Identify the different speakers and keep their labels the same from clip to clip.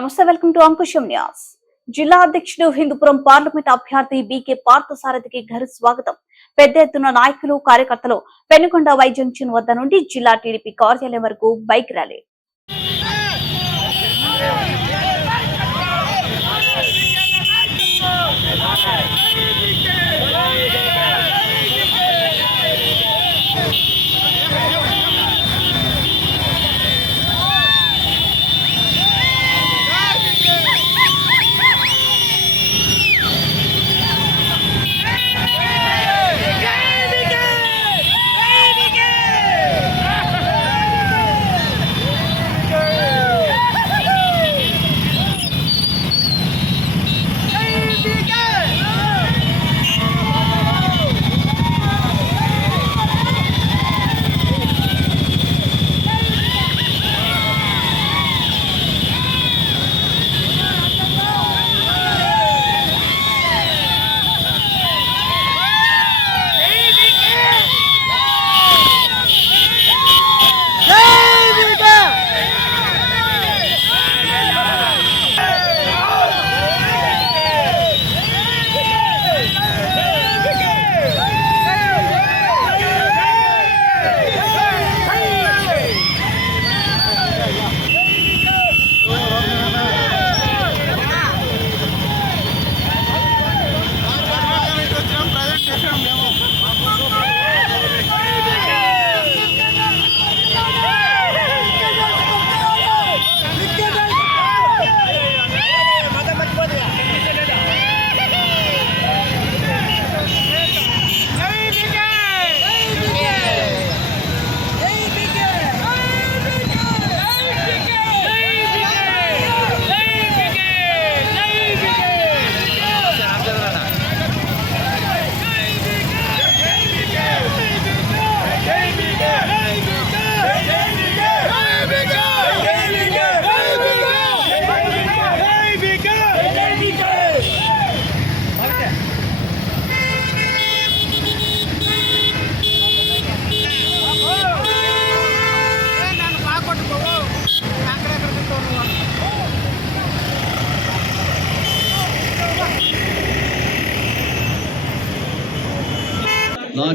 Speaker 1: నమస్తే welcome to Ankusam news. జిల్లా అధ్యక్షుడు హిందూపురం పార్లమెంట్ అభ్యర్థి బీకే పార్థసారథికి ఘరు స్వాగతం. పెద్ద ఎత్తున నాయకులు కార్యకర్తలు పెనుకొండ వై జంక్షన్ వద్ద నుండి జిల్లా టీడీపీ కార్యాలయం వరకు బైక్ ర్యాలీ.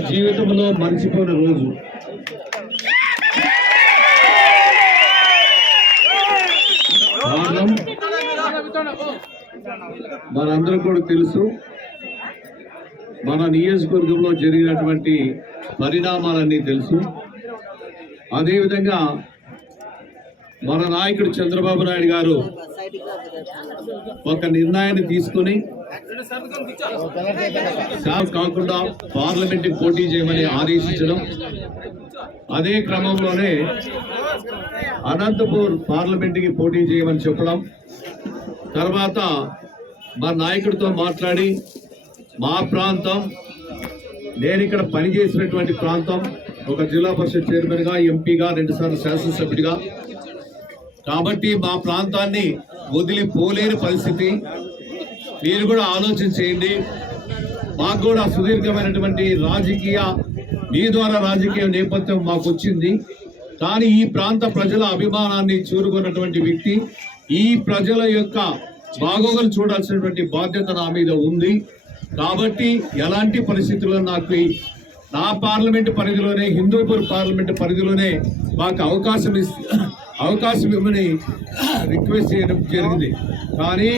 Speaker 2: జీవితంలో మర్చిపోయిన రోజు. కారణం మనందరం కూడా తెలుసు మన నియోజకవర్గంలో జరిగినటువంటి పరిణామాలన్నీ తెలుసు. అదేవిధంగా మన నాయకుడు చంద్రబాబు నాయుడు గారు ఒక నిర్ణయాన్ని తీసుకొని శాసనం కాకుండా పార్లమెంట్ పోటీ చేయమని ఆదేశించడం. అదే క్రమంలోనే అనంతపూర్ పార్లమెంట్కి పోటీ చేయమని చెప్పడం. తర్వాత మా నాయకుడితో మాట్లాడి మా ప్రాంతం నేను ఇక్కడ పనిచేసినటువంటి ప్రాంతం ఒక జిల్లా పరిషత్ చైర్మన్గా ఎంపీగా రెండుసార్లు శాసనసభ్యుడిగా. కాబట్టి మా ప్రాంతాన్ని వదిలిపోలేని పరిస్థితి. మీరు కూడా ఆలోచన చేయండి మాకు కూడా సుదీర్ఘమైనటువంటి రాజకీయ మీ ద్వారా రాజకీయ నేపథ్యం మాకు వచ్చింది. కానీ ఈ ప్రాంత ప్రజల అభిమానాన్ని చూరుకున్నటువంటి వ్యక్తి ఈ ప్రజల యొక్క బాగోగులు చూడాల్సినటువంటి బాధ్యత నా మీద ఉంది. కాబట్టి ఎలాంటి పరిస్థితుల్లో నాకు నా పార్లమెంట్ పరిధిలోనే హిందూపూర్ పార్లమెంట్ పరిధిలోనే మాకు అవకాశం ఇస్- అవకాశం ఇవ్వమని రిక్వెస్ట్ చేయడం జరిగింది. కానీ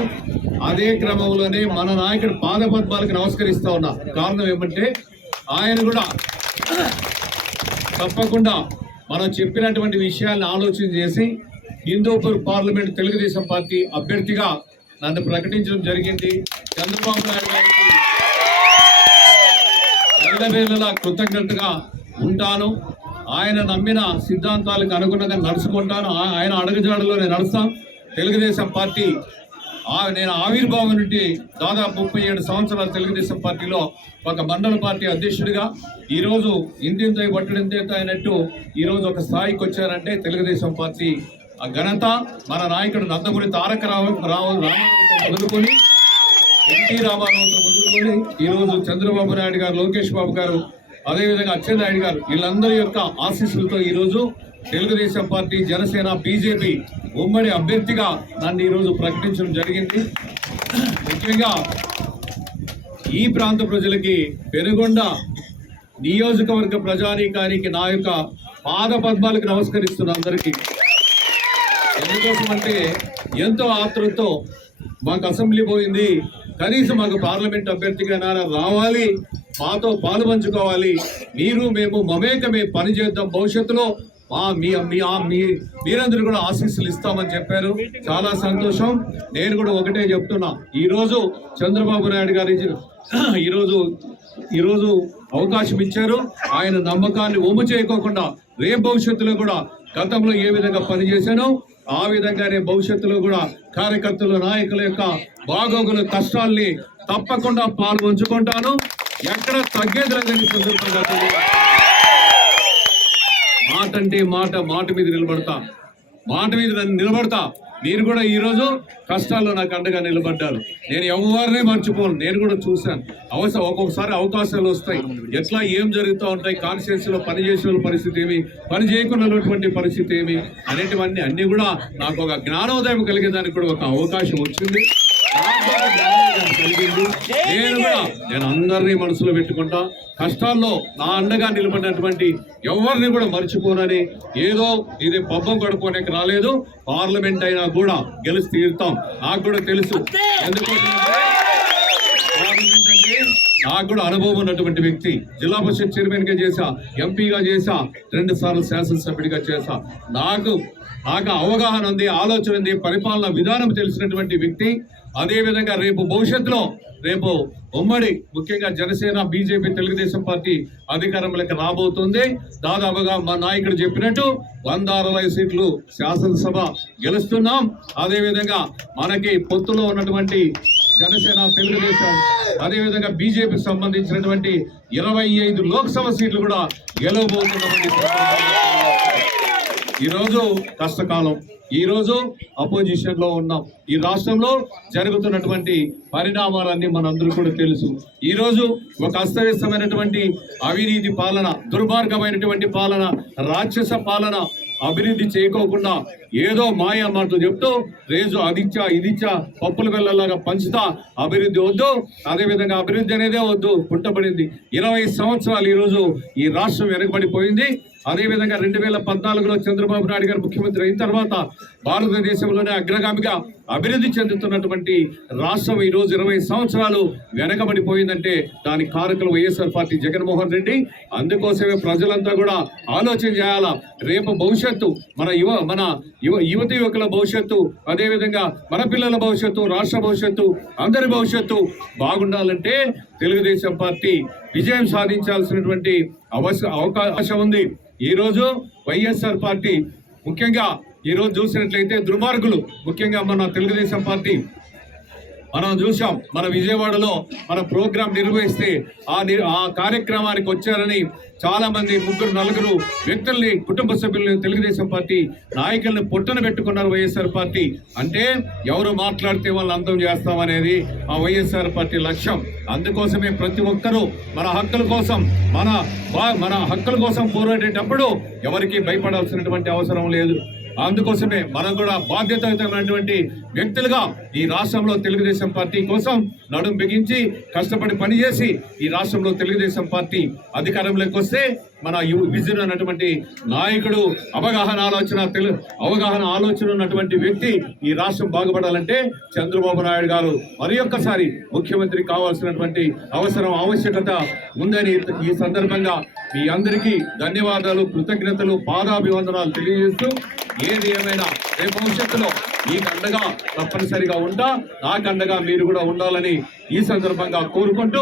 Speaker 2: అదే క్రమంలోనే మన నాయకుడు పాదపద్మాలకు నమస్కరిస్తా ఉన్నా. కారణం ఏమంటే ఆయన కూడా తప్పకుండా మనం చెప్పినటువంటి విషయాలను ఆలోచన చేసి హిందూపూర్ పార్లమెంట్ తెలుగుదేశం పార్టీ అభ్యర్థిగా నన్ను ప్రకటించడం జరిగింది. చంద్రబాబు నాయుడు గారికి ఎల్లవేళలా కృతజ్ఞతగా ఉంటాను. ఆయన నమ్మిన సిద్ధాంతాలకు అనుగుణంగా నడుచుకుంటాను. ఆయన అడుగుజాడలో నేను నడుస్తాను తెలుగుదేశం పార్టీ నేను ఆవిర్భావం నుండి దాదాపు ముప్పై ఏడు సంవత్సరాల తెలుగుదేశం పార్టీలో ఒక మండల పార్టీ అధ్యక్షుడిగా ఈరోజు ఇంతింత పట్టడింత అయినట్టు ఈరోజు ఒక స్థాయికి వచ్చారంటే తెలుగుదేశం పార్టీ ఆ ఘనత. మన నాయకుడు నందమూరి తారక రావు రావు రామారావుతో మొదలుకొని ఎన్టీ రామారావుతో మొదలుకొని ఈరోజు చంద్రబాబు నాయుడు గారు లోకేష్ బాబు గారు అదేవిధంగా అచ్చెన్నాయుడు గారు వీళ్ళందరి యొక్క ఆశీస్సులతో ఈరోజు తెలుగుదేశం పార్టీ జనసేన బీజేపీ ఉమ్మడి అభ్యర్థిగా నన్ను ఈరోజు ప్రకటించడం జరిగింది. ముఖ్యంగా ఈ ప్రాంత ప్రజలకి పెనుగొండ నియోజకవర్గ ప్రజానీకానికి నా యొక్క పాద పద్మాలకు నమస్కరిస్తున్న అందరికీ. ఎందుకోసమంటే ఎంతో ఆతృతతో మాకు అసెంబ్లీ పోయింది. కనీసం మాకు పార్లమెంట్ అభ్యర్థిగా రావాలి. మాతో పాలు పంచుకోవాలి. మీరు మేము మమేకమే పని చేద్దాం భవిష్యత్తులో. మీ మీ మీ మీరందరూ కూడా ఆశీస్సులు ఇస్తామని చెప్పారు. చాలా సంతోషం. నేను కూడా ఒకటే చెప్తున్నా. ఈరోజు చంద్రబాబు నాయుడు గారి ఈరోజు ఈరోజు అవకాశం ఇచ్చారు. ఆయన నమ్మకాన్ని ఒమ్ము చేయకోకుండా రేపు భవిష్యత్తులో కూడా గతంలో ఏ విధంగా పనిచేశానో ఆ విధంగానే భవిష్యత్తులో కూడా కార్యకర్తలు నాయకుల యొక్క బాగోగుల కష్టాల్ని తప్పకుండా పాల్గొంచుకుంటాను ఎక్కడ తగ్గేది లేదని సందర్భంగా మాట అంటే మాట మాట మీద నిలబడతా. మాట మీద నిలబడతా. మీరు కూడా ఈరోజు కష్టాల్లో నాకు అండగా నిలబడ్డారు నేను ఎవరిని మర్చిపోను. నేను కూడా చూశాను. అవసరం ఒక్కొక్కసారి అవకాశాలు వస్తాయి. ఎట్లా ఏం జరుగుతూ ఉంటాయి కాన్స్టిట్యూన్సీ పనిచేసే పని చేసే పరిస్థితి ఏమి పని చేయకున్నటువంటి పరిస్థితి ఏమి అనేటివన్నీ అన్నీ కూడా నాకు ఒక జ్ఞానోదయం కలిగేదానికి కూడా ఒక అవకాశం వచ్చింది. నేను కూడా నేను అందరినీ మనసులో పెట్టుకుంటా. కష్టాల్లో నా అండగా నిలబడినటువంటి ఎవరిని కూడా మర్చిపోనని ఏదో ఇది పబ్బం గడుపుకోనికి రాలేదు. పార్లమెంట్ అయినా కూడా గెలిచి తీరుతాం. నాకు కూడా తెలుసు. ఎందుకోసం పార్లమెంట్ అంటే నాకు కూడా అనుభవం ఉన్నటువంటి వ్యక్తి. జిల్లా పరిషత్ చైర్మన్గా చేశా ఎంపీగా చేశా రెండు సార్లు శాసనసభ్యుడిగా చేశా. నాకు నాకు అవగాహన ఉంది ఆలోచన ఉంది పరిపాలన విధానం తెలిసినటువంటి వ్యక్తి. అదే విధంగా రేపు భవిష్యత్తులో రేపు ఉమ్మడి ముఖ్యంగా జనసేన బీజేపీ తెలుగుదేశం పార్టీ అధికారంలోకి రాబోతుంది. దాదాపుగా మా నాయకుడు చెప్పినట్టు వంద అరవై సీట్లు శాసనసభ గెలుస్తున్నాం. అదేవిధంగా మనకి పొత్తులో ఉన్నటువంటి జనసేన తెలుగుదేశం అదేవిధంగా బీజేపీకి సంబంధించినటువంటి ఇరవై ఐదు లోక్సభ సీట్లు కూడా గెలవబోతున్నటువంటి ఈరోజు కష్టకాలం ఈరోజు అపోజిషన్లో ఉన్నాం. ఈ రాష్ట్రంలో జరుగుతున్నటువంటి పరిణామాలన్నీ మనందరూ కూడా తెలుసు. ఈరోజు ఒక అస్తవ్యస్తమైనటువంటి అవినీతి పాలన దుర్మార్గమైనటువంటి పాలన రాక్షస పాలన అభివృద్ధి చేయకోకుండా ఏదో మాయ మాటలు చెప్తూ రేజు అదిచ్చా ఇదిచ్చా పప్పుల వెళ్ళలాగా పంచుతా అభివృద్ధి వద్దు అదే విధంగా అభివృద్ధి అనేదే వద్దు పుట్టబడింది. ఇరవై సంవత్సరాలు ఈ రోజు ఈ రాష్ట్రం వెనకబడిపోయింది. అదే విధంగా రెండు వేల పద్నాలుగులో చంద్రబాబు నాయుడు గారు ముఖ్యమంత్రి అయిన తర్వాత భారతదేశంలోనే అగ్రగామిగా అభివృద్ధి చెందుతున్నటువంటి రాష్ట్రం ఈరోజు ఇరవై సంవత్సరాలు వెనకబడిపోయిందంటే దానికి కారకులు వైఎస్ఆర్ పార్టీ జగన్మోహన్ రెడ్డి. అందుకోసమే ప్రజలంతా కూడా ఆలోచన చేయాలా? రేపు భవిష్యత్తు మన యువ మన యువ యువతి యువకుల భవిష్యత్తు అదేవిధంగా మన పిల్లల భవిష్యత్తు రాష్ట్ర భవిష్యత్తు అందరి భవిష్యత్తు బాగుండాలంటే తెలుగుదేశం పార్టీ విజయం సాధించాల్సినటువంటి అవకాశం ఉంది. ఈ రోజు వైఎస్ఆర్ పార్టీ ముఖ్యంగా ఈరోజు చూసినట్లయితే దుర్మార్గులు ముఖ్యంగా మన తెలుగుదేశం పార్టీ. మనం చూసాం మన విజయవాడలో మన ప్రోగ్రాం నిర్వహిస్తే ఆ ని- ఆ కార్యక్రమానికి వచ్చారని చాలా మంది ముగ్గురు నలుగురు వ్యక్తుల్ని కుటుంబ సభ్యులను తెలుగుదేశం పార్టీ నాయకుల్ని పొట్టన పెట్టుకున్నారు వైఎస్ఆర్ పార్టీ. అంటే ఎవరు మాట్లాడితే వాళ్ళు అంతం చేస్తామనేది ఆ వైఎస్ఆర్ పార్టీ లక్ష్యం. అందుకోసమే ప్రతి ఒక్కరూ మన హక్కుల కోసం మన మన హక్కుల కోసం పోరాడేటప్పుడు ఎవరికి భయపడాల్సినటువంటి అవసరం లేదు. అందుకోసమే మనం కూడా బాధ్యతయుతమైనటువంటి వ్యక్తులుగా ఈ రాష్ట్రంలో తెలుగుదేశం పార్టీ కోసం నడుం బిగించి కష్టపడి పనిచేసి ఈ రాష్ట్రంలో తెలుగుదేశం పార్టీ అధికారంలోకి వస్తే మన యు విజన్ అన్నటువంటి నాయకుడు అవగాహన ఆలోచన తెలు అవగాహన ఆలోచన ఉన్నటువంటి వ్యక్తి ఈ రాష్ట్రం బాగుపడాలంటే చంద్రబాబు నాయుడు గారు మరి ఒక్కసారి ముఖ్యమంత్రి కావాల్సినటువంటి అవసరం ఆవశ్యకత ఉందని ఈ సందర్భంగా మీ అందరికీ ధన్యవాదాలు కృతజ్ఞతలు పాదాభివందనాలు తెలియజేస్తూ ఏది ఏమైనా రేపు భవిష్యత్తులో మీకు అండగా తప్పనిసరిగా ఉంటా నాకు అండగా మీరు కూడా ఉండాలని ఈ సందర్భంగా కోరుకుంటూ